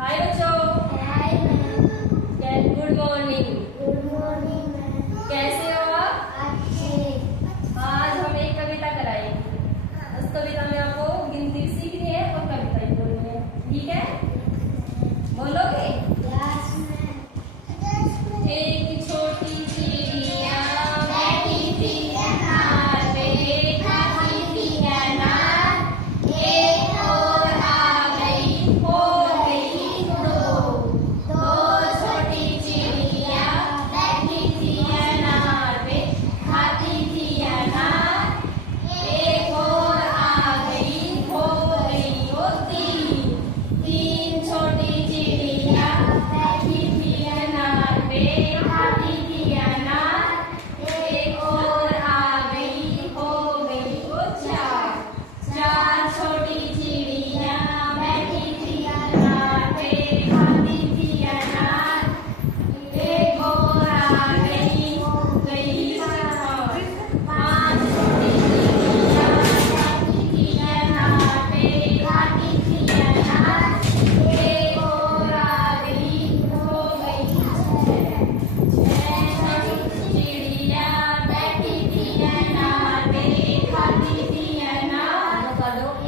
हाय बच्चों। Hi ma'am. Good morning. Good morning ma'am. कैसे हो आप? अच्छे। आज हम एक कविता कराएंगे। उस कविता में आपको गिनती सीखनी है और कविता भी बोलनी है, ठीक है? बोलोगे? Yes ma'am. एक छोटी चिड़िया बैठी थी अनार पे, खाती थी अनार। एक और आ गई, हो गई दो। दो छोटी चिड़िया बैठी थी अनार पे, खाती थी अनार। एक और आ गई, हो गई वो तीन। तीन छोटी चिड़िया बैठी थी अनार पे, खाती थी अनार। एक और आ गई, हो गई वो चार। चार छोटी चिड़िया बैठी थी अनार पे, खाती थी अनार। एक और आ गई, हो गई पाँच। पाँच छोटी चिड़िया बैठी थी अनार पे, खाती थी अनार। एक और आ गई, हो गई छः। छः छोटी चिड़िया बैठी थी अनार पे, खाती थी अनार।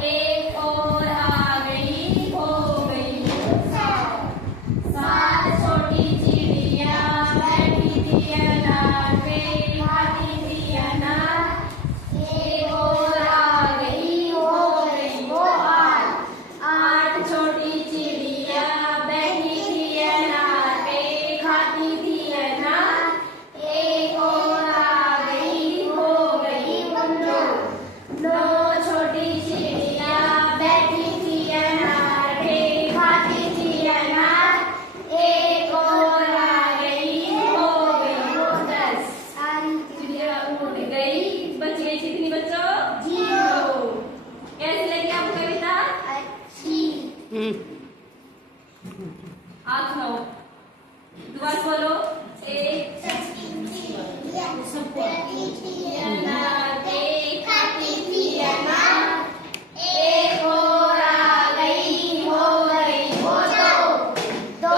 एक और आ गई, हो गई सात। सात छोटी चिड़िया बैठी थी अनार पे, खाती थी अनार। एक और आ गई, हो गई वो आठ। आठ छोटी चिड़िया बैठी थी अनार पे, खाती थी अनार। एक और आ गई, हो गई वो नौ। नौ छोटी चिड़िया बैठी थी अनार पे, खाती थी अनार। एक और आ गई, हो गई वो दस। चिड़िया उड़ गई, बच गई कितनी बच्चों? जीरो। कैसी लगी आपको कविता? अच्छी। आप सुनाओ, दोबारा बोलो। एक बैठी थी अनार पे, खाती थी अनार। एक और आ गई, हो गई वो दो। दो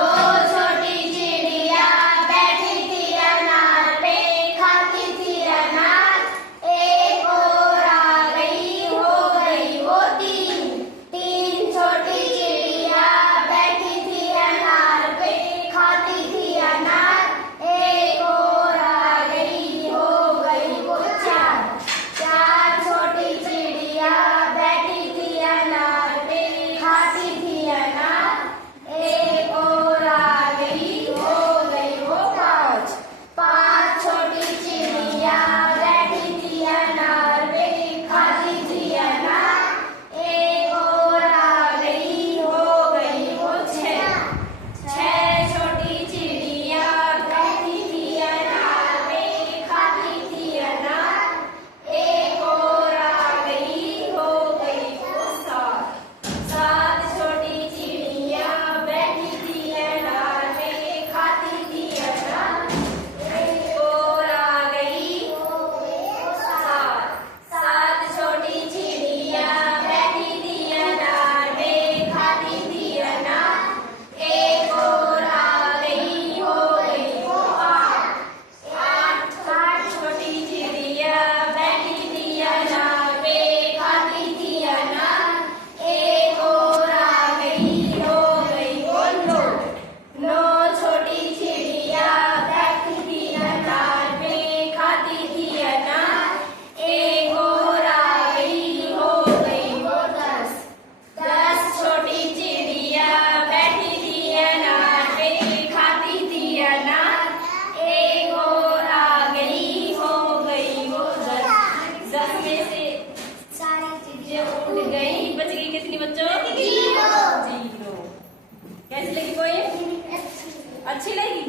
छोटी चिड़िया बैठी थी अनार पे, खाती थी अनार। एक और आ गई, हो गई वो तीन। तीन छोटी चिड़िया बैठी थी अनार पे, खाती थी अनार। एक और आ गई, हो गई वो चार। चार छोटी चिड़िया बैठी थी अनार पे, खाती थी अनार। एक और आ गई, हो गई वो पाँच। पाँच छोटी चिड़िया बैठी थी अनार पे, खाती थी अनार। एक और आ गई, हो गई वो छः। छः छोटी चिड़िया बैठी थी अनार पे, खाती थी अनार। एक और आ गई, हो गई वो सात। सात छोटी चिड़िया बैठी थी अनार पे, खाती थी अनार। एक और आ गई, हो गई वो सात। सात छोटी चिड़िया बैठी थी अनार पे, खाती थी अनार। एक और आ गई, हो गई वो आठ। आठ आठ छोटी चिड़िया बैठी थी अनार पे, खाती थी अनार। एक और आ गई, हो गई वो नौ। नौ छोटी चिड़िया बैठी थी अनार पे, खाती थी अनार। एक और आ गई, हो गई वो दस। दस छोटी चिड़िया बैठी थी अनार पे, खाती थी अनार। एक और आ गई, हो गई वो दस। दस में से सारी चिड़िया उड़ गई, बच गई कितनी बच्चों? जीरो। जीरो। कैसी लगी पोएम? अच्छी। अच्छी लगी?